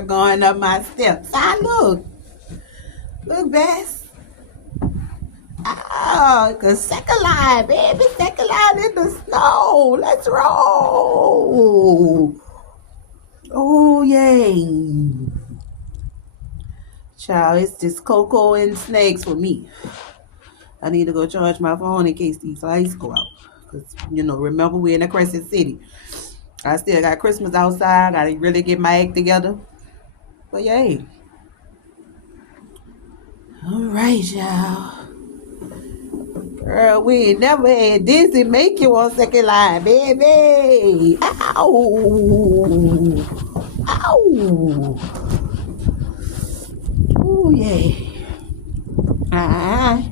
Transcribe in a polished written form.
girl going up my steps. I look, Bess. Oh, cause second line, baby, second line in the snow. Let's roll. Oh yay. Child, it's just cocoa and snakes for me. I need to go charge my phone in case these lights go out. Cause remember we're in a Crescent City. I still got Christmas outside. Gotta really get my act together. But yay. All right, y'all. Girl, we ain't never had this and make you on second line, baby. Ow. Ow. Oh, yeah.